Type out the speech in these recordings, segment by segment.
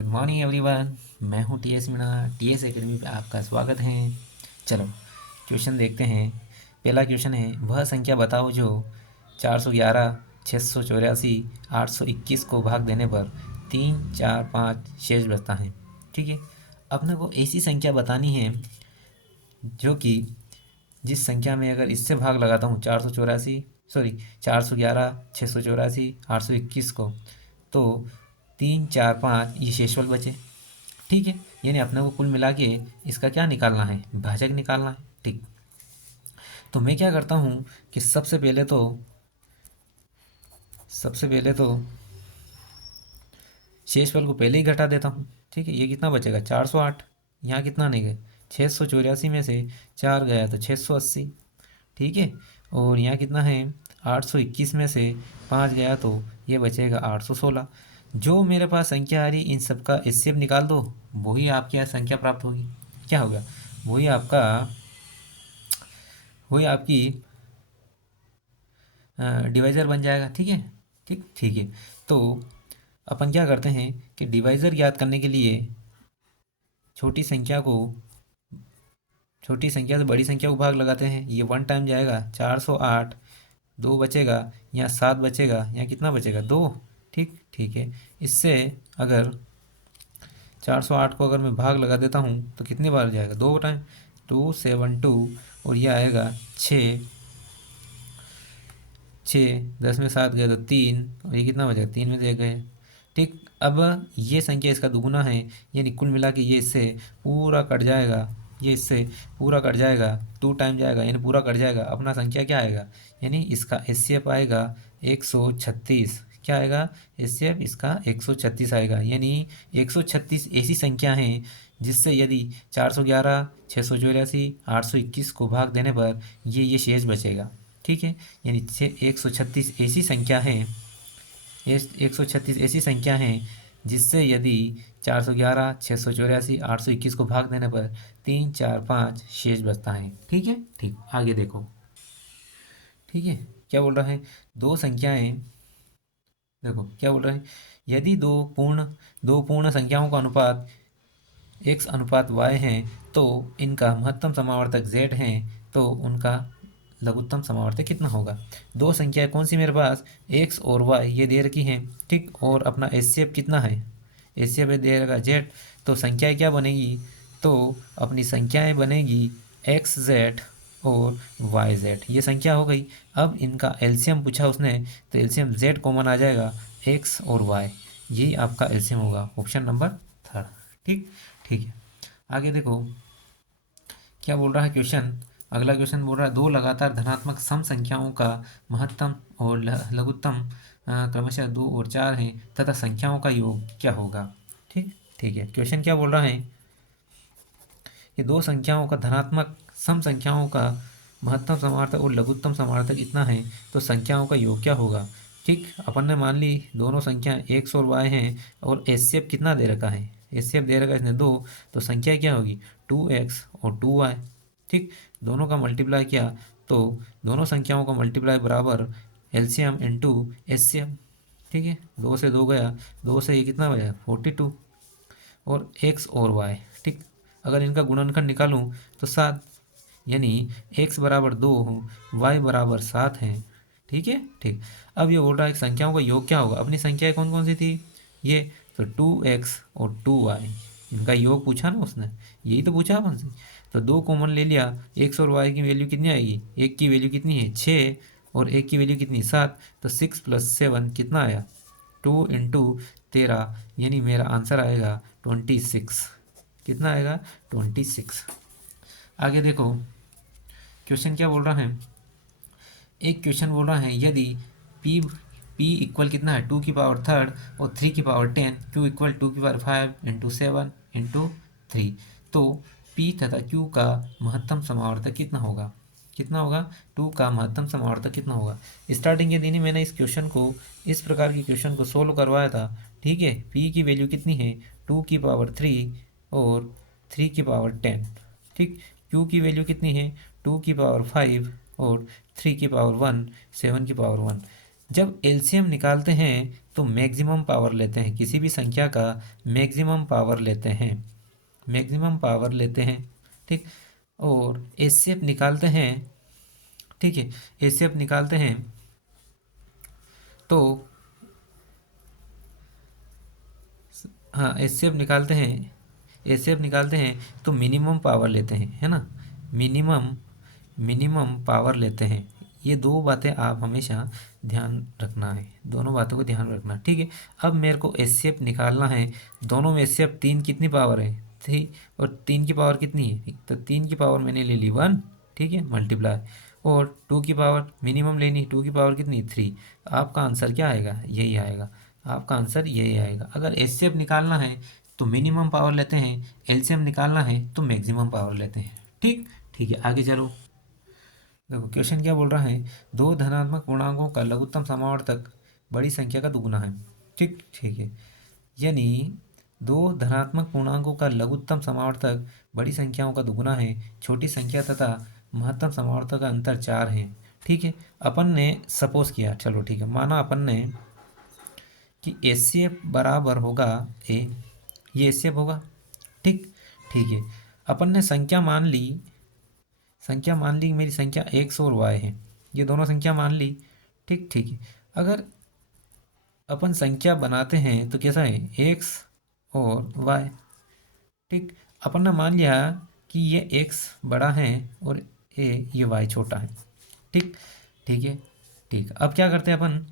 Good morning everyone. मैं हूं TS Meena. TS academy पे आपका स्वागत है। चलो क्वेश्चन देखते हैं। पहला क्वेश्चन है, वह संख्या बताओ जो 411, 684, 821 को भाग देने पर 3, 4, 5 शेष बचता है। ठीक है, अपने को ऐसी संख्या बतानी है जो कि जिस संख्या में अगर इससे भाग लगाता हूँ 484, सॉरी 411, 684, 821 को, तो 3, 4, 5 ये शेषफल बचे। ठीक है, यानी अपने को कुल मिला के इसका क्या निकालना है, भाजक निकालना है। ठीक, तो मैं क्या करता हूँ कि सबसे पहले तो शेषफल को पहले ही घटा देता हूँ। ठीक है, ये कितना बचेगा 408। यहाँ कितना नहीं गए, 684 में से 4 गया तो 680। ठीक है, और यहाँ कितना है 821 में से 5 गया तो ये बचेगा 816। जो मेरे पास संख्या आ रही इन सबका एचसीएफ निकाल दो, वही आपकी यहाँ संख्या प्राप्त होगी। क्या होगा, वही आपका वही आपकी डिवाइज़र बन जाएगा। ठीक है, ठीक है। तो अपन क्या करते हैं कि डिवाइज़र ज्ञात करने के लिए छोटी संख्या को छोटी संख्या से बड़ी संख्या को भाग लगाते हैं। ये 1 टाइम जाएगा 408, 2 बचेगा, यहाँ 7 बचेगा, यहाँ कितना बचेगा 2। ठीक है, इससे अगर 408 को अगर मैं भाग लगा देता हूँ तो कितनी बार जाएगा 2 टाइम, 272, और ये आएगा 6, 10 में 7 गए तो 3, और ये कितना बचेगा 3 में से 1 गए। ठीक, अब ये संख्या इसका दुगुना है, यानी कुल मिला के ये इससे पूरा कट जाएगा, ये इससे पूरा कट जाएगा, 2 टाइम जाएगा यानी पूरा कट जाएगा। अपना संख्या क्या आएगा, यानी इसका एचसीएफ आएगा 136। क्या आएगा एचसीएफ, इसका 136 आएगा। यानी 136 ऐसी संख्या हैं जिससे यदि 411, 684, 821 को भाग देने पर ये शेष बचेगा। ठीक है, यानी 136 ऐसी संख्या है, 136 ऐसी संख्या हैं जिससे यदि 411, 684, 821 को भाग देने पर 3, 4, 5 शेष बचता है। ठीक है, ठीक, आगे देखो। ठीक है, क्या बोल रहा है, दो संख्याएं, देखो क्या बोल रहा है, यदि दो पूर्ण संख्याओं का अनुपात x अनुपात y है तो इनका महत्तम समावर्तक z है, तो उनका लघुत्तम समावर्तक कितना होगा। दो संख्याएं कौन सी मेरे पास, x और y ये दे रखी हैं। ठीक, और अपना एचसीएफ कितना है, एचसीएफ दे रखा z, तो संख्याएं क्या बनेगी, तो अपनी संख्याएं बनेगी एक्स जेड और वाई जेड, ये संख्या हो गई। अब इनका एलसीएम पूछा उसने, तो एलसीएम जेड कॉमन आ जाएगा, एक्स और वाई, यही आपका एलसीएम होगा, ऑप्शन नंबर 3। ठीक, ठीक है, आगे देखो क्या बोल रहा है क्वेश्चन। अगला क्वेश्चन बोल रहा है, दो लगातार धनात्मक सम संख्याओं का महत्तम और लघुत्तम क्रमशः 2 और 4 हैं तथा संख्याओं का योग क्या होगा। ठीक, ठीक है, क्वेश्चन क्या बोल रहा है कि दो संख्याओं का धनात्मक सम संख्याओं का महत्तम समार्थक और लघुत्तम समार्थक इतना है तो संख्याओं का योग क्या होगा। ठीक, अपन ने मान ली दोनों संख्या एक्स और वाई हैं और एचसीएफ कितना दे रखा है, एचसीएफ दे रखा है इसने 2, तो संख्या क्या होगी 2x और 2y। ठीक, दोनों का मल्टीप्लाई किया तो दोनों संख्याओं का मल्टीप्लाई बराबर एलसीएम इंटू एचसीएफ। ठीक है, 2 से 2 गया, 2 से ये कितना बचा 42, और x और y। ठीक, अगर इनका गुणनखंड निकालूं तो 7, यानी x बराबर 2 हो, y बराबर 7 है। ठीक है, ठीक, अब ये बोल रहा है कि संख्याओं का योग क्या होगा। अपनी संख्याएं कौन कौन सी थी, ये तो 2x और 2y, इनका योग पूछा ना उसने, यही तो पूछा अपन से। तो 2 कॉमन ले लिया, x और y की वैल्यू कितनी आएगी, एक की वैल्यू कितनी है 6 और एक की वैल्यू कितनी 7, तो 6 + 7 कितना आया 2 × 13, यानी मेरा आंसर आएगा 26। कितना आएगा 26। आगे देखो क्वेश्चन क्या बोल रहा है, एक क्वेश्चन बोल रहा है यदि p इक्वल कितना है 2 की पावर 3 और 3 की पावर 10, q इक्वल 2 की पावर 5 × 7 × 3, तो p तथा q का महत्तम समावर्तक कितना होगा। कितना होगा, 2 का महत्तम समावर्तक कितना होगा। स्टार्टिंग के दिन ही मैंने इस प्रकार के क्वेश्चन को सोल्व करवाया था। ठीक है, p की वैल्यू कितनी है 2 की पावर 3 और 3 की पावर 10। ठीक, q की वैल्यू कितनी है 2 की पावर 5 और 3 की पावर 1, 7 की पावर 1। जब एलसीएम निकालते हैं तो मैक्सिमम पावर लेते हैं, किसी भी संख्या का मैक्सिमम पावर लेते हैं, मैक्सिमम पावर लेते हैं। ठीक, और एचसीएफ निकालते हैं। ठीक है, एचसीएफ निकालते हैं तो हाँ एचसीएफ निकालते हैं, एचसीएफ निकालते हैं तो मिनिमम पावर लेते हैं, है ना, मिनिमम मिनिमम पावर लेते हैं। ये दो बातें आप हमेशा ध्यान रखना है, दोनों बातों को ध्यान रखना। ठीक है, अब मेरे को एचसीएफ निकालना है, दोनों में एचसीएफ तीन कितनी पावर है, थ्री, और तीन की पावर कितनी है, तो तीन की पावर मैंने ले ली वन। ठीक है, मल्टीप्लाई, और टू की पावर मिनिमम लेनी, टू की पावर कितनी, थ्री। आपका आंसर क्या आएगा, यही आएगा, आपका आंसर यही आएगा। अगर एचसीएफ निकालना है तो मिनिमम पावर लेते हैं, एलसीएम निकालना है तो मैक्सिमम पावर लेते हैं। ठीक, ठीक है, आगे चलो। देखो क्वेश्चन क्या बोल रहा है, दो धनात्मक पूर्णांकों का लघुत्तम समावर्तक बड़ी संख्या का दुगुना है। ठीक, ठीक है, यानी दो धनात्मक पूर्णांकों का लघुत्तम समावर्तक बड़ी संख्याओं का दुगुना है, छोटी संख्या तथा महत्तम समावर्तक का अंतर चार है। ठीक है, अपन ने सपोज किया, चलो ठीक है, माना अपन ने कि एचसीएफ बराबर होगा ए, ये एचसीएफ होगा। ठीक, ठीक है, अपन ने संख्या मान ली, संख्या मान ली मेरी संख्या एक्स और वाई है, ये दोनों संख्या मान ली। ठीक, ठीक है, अगर अपन संख्या बनाते हैं तो कैसा है, एक्स और वाई। ठीक, अपन ने मान लिया कि ये एक्स बड़ा है और ये वाई छोटा है। ठीक, ठीक है, ठीक, अब क्या करते हैं अपन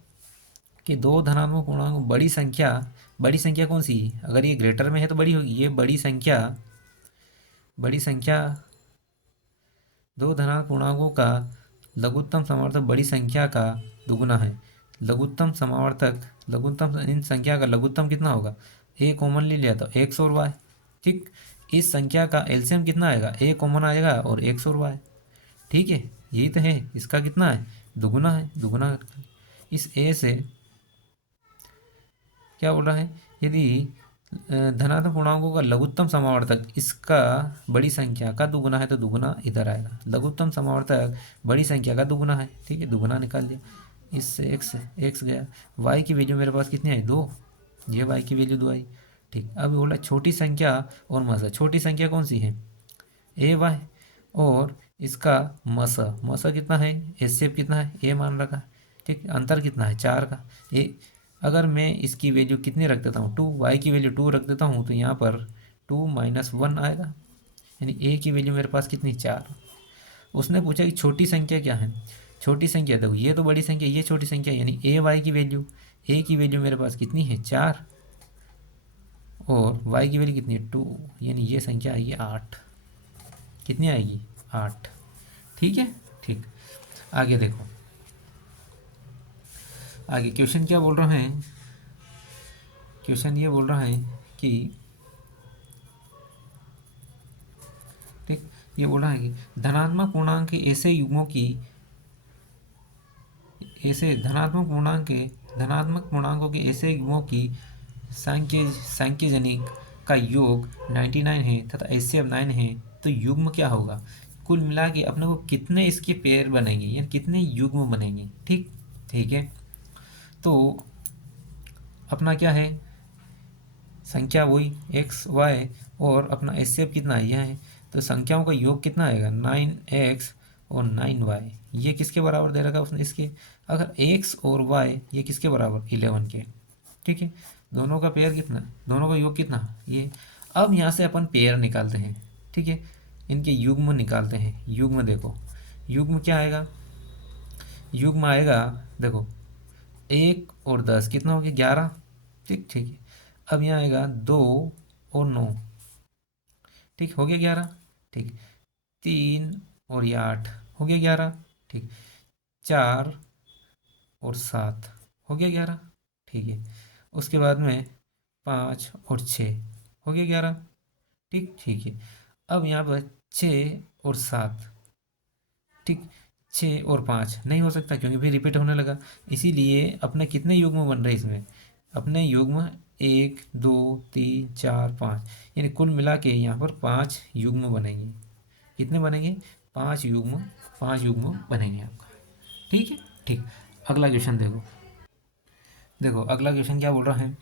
कि दो धनात्मक पूर्णांक बड़ी संख्या कौन सी, अगर ये ग्रेटर में है तो बड़ी होगी, ये बड़ी संख्या दो धनात्मक पूर्णांकों का लघुत्तम समावर्तक बड़ी संख्या का दुगुना है। लघुत्तम इन संख्या का लघुत्तम कितना होगा, ए कॉमन ले लिया तो एक्स और वाई। ठीक, इस संख्या का एलसीएम कितना आएगा, ए कॉमन आएगा और एक्स और वाई। ठीक है, यही तो है, इसका कितना है, दुगुना है, दुगुना। इस ए से क्या बोल रहा है, यदि धनात्मक पूर्णांकों का लघुत्तम समावर्तक इसका बड़ी संख्या का दुगुना है तो दुगुना इधर आएगा, लघुत्तम समावर्तक बड़ी संख्या का दुगुना है। ठीक है, दुगुना निकाल दिया, इससे एक्स गया, वाई की वैल्यू मेरे पास कितनी आई, दो, ये वाई की वैल्यू दो आई। ठीक, अब बोला छोटी संख्या और मसा, छोटी संख्या कौन सी है, ए वाई, और इसका मसा कितना है, एचसीएफ कितना है, ए मान रखा है। ठीक, अंतर कितना है, चार का। ए, अगर मैं इसकी वैल्यू कितनी रख देता हूँ, टू, वाई की वैल्यू टू रख देता हूँ तो यहाँ पर टू माइनस वन आएगा, यानी ए की वैल्यू मेरे पास कितनी, चार। उसने पूछा कि छोटी संख्या क्या है, छोटी संख्या देखो ये तो बड़ी संख्या, ये छोटी संख्या, यानी ए की वैल्यू मेरे पास कितनी है, चार, और वाई की वैल्यू कितनी है, टू, यानी ये संख्या आएगी आठ। कितनी आएगी, आठ। ठीक है, ठीक, आगे देखो, आगे क्वेश्चन क्या बोल रहा है, क्वेश्चन ये बोल रहा है कि ठीक, ये बोल रहा है कि धनात्मक पूर्णांक के ऐसे युग्मों की, ऐसे धनात्मक पूर्णांकों के ऐसे युग्मों की सांख्यजनिक का योग 99 है तथा एचसीएफ 9 है, तो युग्म क्या होगा, कुल मिला के अपने को कितने इसके पेयर बनेंगे, या कितने युग्म बनेंगे। ठीक, ठीक है, तो अपना क्या है, संख्या वही एक्स वाई, और अपना एचसीएफ कितना है, यह है, तो संख्याओं का योग कितना आएगा, 9x और 9y। ये किसके बराबर दे रखा उसने, इसके, अगर x और y ये किसके बराबर, 11 के। ठीक है, दोनों का पेयर कितना, दोनों का योग कितना, ये। अब यहाँ से अपन पेयर निकालते हैं। ठीक है, इनके युग्म निकालते हैं, युग्म देखो, युग्म क्या आएगा, युग्म आएगा देखो, 1 और 10 कितना हो गया, 11। ठीक, ठीक है, अब यहाँ आएगा 2 और 9, ठीक, हो गया 11। ठीक, 3 और 8 हो गया 11। ठीक, 4 और 7 हो गया 11। ठीक है, उसके बाद में 5 और 6 हो गया 11। ठीक, ठीक है, अब यहाँ पर 6 और 7, ठीक, 6 और 5 नहीं हो सकता क्योंकि फिर रिपीट होने लगा, इसीलिए अपने कितने युग्म बन रहे इसमें, अपने युग्म 1 2 3 4 5, यानी कुल मिला के यहाँ पर 5 युग्म बनेंगे। कितने बनेंगे, 5 युग्म, 5 युग्म बनेंगे आपका। ठीक है, ठीक, अगला क्वेश्चन देखो, देखो अगला क्वेश्चन क्या बोल रहा है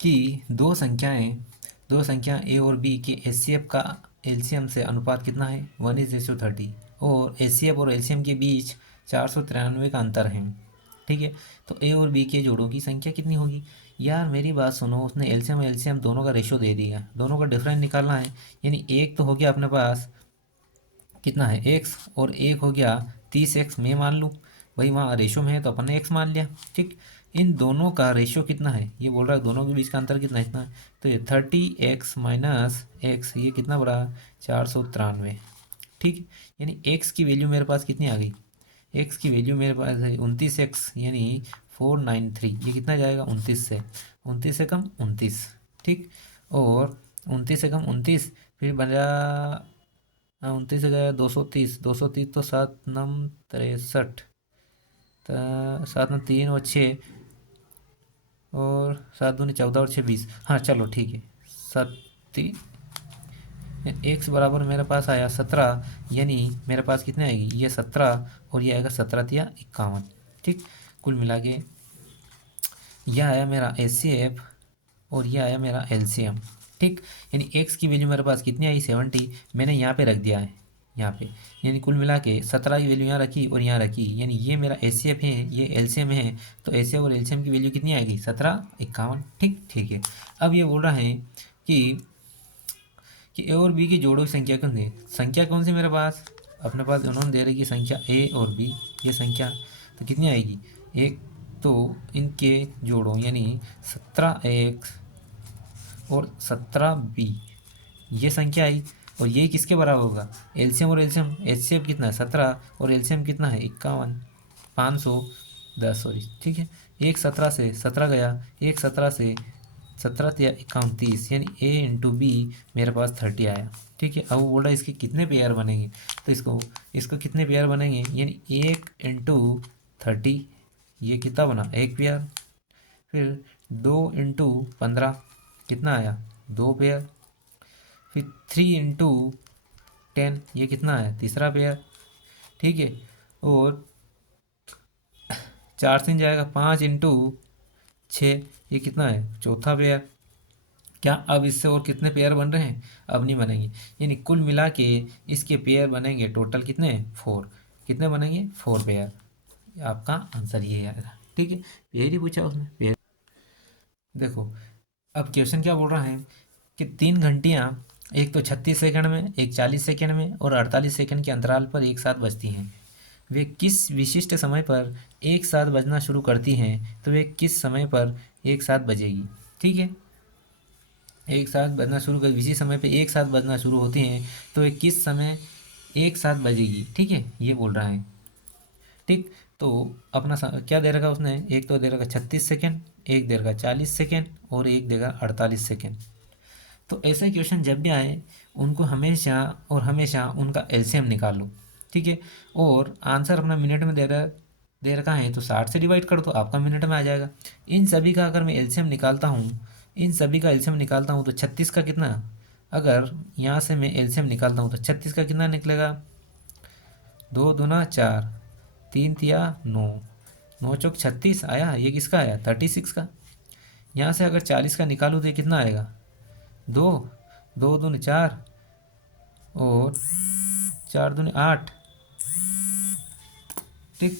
कि दो संख्या ए और बी के एचसीएफ का एलसीएम से अनुपात कितना है, 1:30, और एचसीएफ और एलसीएम के बीच 493 का अंतर है। ठीक है, तो ए और बी के जोड़ों की संख्या कितनी होगी। यार मेरी बात सुनो, उसने एलसीएम एलसीएम दोनों का रेशो दे दिया, दोनों का डिफरेंस निकालना है। यानी एक तो हो गया अपने पास कितना है एक्स, और एक हो गया 30x मैं मान लूँ, भाई वहाँ रेशो में है तो अपन ने एक्स मान लिया। ठीक, इन दोनों का रेशो कितना है, ये बोल रहा है दोनों के बीच का अंतर कितना है, इतना है। तो ये 30x माइनस एक्स, ये कितना बड़ा, 493। ठीक, यानी एक्स की वैल्यू मेरे पास कितनी आ गई, एक्स की वैल्यू मेरे पास है 29x, यानी 493। ये कितना जाएगा 29 से कम 29। ठीक, और 29 से कम 29, फिर बचा 29 से गया 230, 230 तो 7×9 = 63, 7×9 = 3 और 6, और 7×2 = 14 और 6 20। हाँ चलो ठीक है, सत्ती एक्स बराबर मेरे पास आया 17, यानी मेरे पास कितने आएगी, ये 17 और ये आएगा 17×3 = 51। ठीक, कुल मिला के यह आया मेरा एचसीएफ और ये आया मेरा एलसीएम। ठीक, यानी एक्स की वैल्यू मेरे पास कितनी आई, 70, मैंने यहाँ पे रख दिया है, यहाँ पे। यानी कुल मिला के 17 की वैल्यू यहाँ रखी और यहाँ रखी, यानी ये मेरा एचसीएफ है, ये एलसीएम है। तो एचसीएफ और एलसीएम की वैल्यू कितनी आएगी, 17×51। ठीक ठीक है, अब ये बोल रहा है कि ए और बी की जोड़ों की संख्या कौन सी, संख्या कौन सी मेरे पास, अपने पास उन्होंने दे रही है संख्या ए और बी, ये संख्या तो कितनी आएगी, एक तो इनके जोड़ों यानी 17x और 17b, ये संख्या आई। और ये किसके बराबर होगा, एलसीएम और एलसीएम, एचसीएफ कितना है 17 और एलसीएम कितना है 51, 510 सॉरी। ठीक है, एक 17 से 17 गया, एक 17 से 17×3 = 30, यानी ए इंटू बी मेरे पास 30 आया। ठीक है, अब वो बोल रहा है इसके कितने पेयर बनेंगे, तो इसको कितने पेयर बनेंगे, यानी 1×30, ये कितना बना एक पेयर, फिर 2×15 कितना आया 2 पेयर, फिर 3×10 ये कितना आया तीसरा पेयर। ठीक है, और 4 से जाएगा 5×6, ये कितना है चौथा पेयर। क्या अब इससे और कितने पेयर बन रहे हैं, अब नहीं बनेंगे। यानी कुल मिला के इसके पेयर बनेंगे टोटल कितने, 4, कितने बनेंगे 4 पेयर। आपका आंसर ये आएगा। ठीक है, पेयर ही पूछा उसने, पेयर। देखो अब क्वेश्चन क्या बोल रहा है कि 3 घंटियाँ, एक तो 36 सेकंड में, एक 40 सेकंड में और 48 सेकंड के अंतराल पर एक साथ बजती हैं। वे किस विशिष्ट समय पर एक साथ बजना शुरू करती हैं, तो वे किस समय पर एक साथ बजेगी। ठीक है, एक साथ बजना शुरू कर, इसी समय पे एक साथ बजना शुरू होती हैं, तो वे किस समय एक साथ बजेगी। ठीक है, ये बोल रहा है। ठीक, तो अपना क्या दे रखा उसने, एक तो दे रखा 36 सेकेंड, एक दे रखा 40 सेकेंड और एक देगा 48 सेकेंड। तो ऐसे क्वेश्चन जब भी आए उनको हमेशा और हमेशा उनका एलसीएम निकाल लो। ठीक है, और आंसर अपना मिनट में दे रखा है, तो 60 से डिवाइड कर दो, आपका मिनट में आ जाएगा। इन सभी का अगर मैं एलसीएम निकालता हूँ, इन सभी का एलसीएम निकालता हूँ, तो 36 का कितना, अगर यहाँ से मैं एलसीएम निकालता हूँ तो 36 का कितना निकलेगा, 2×2 = 4, 3×3 = 9, 9×4 = 36 आया। ये किसका आया 36 का। यहाँ से अगर 40 का निकालूँ तो ये कितना आएगा, 2, 2×2 = 4 और 4×2 = 8। ठीक,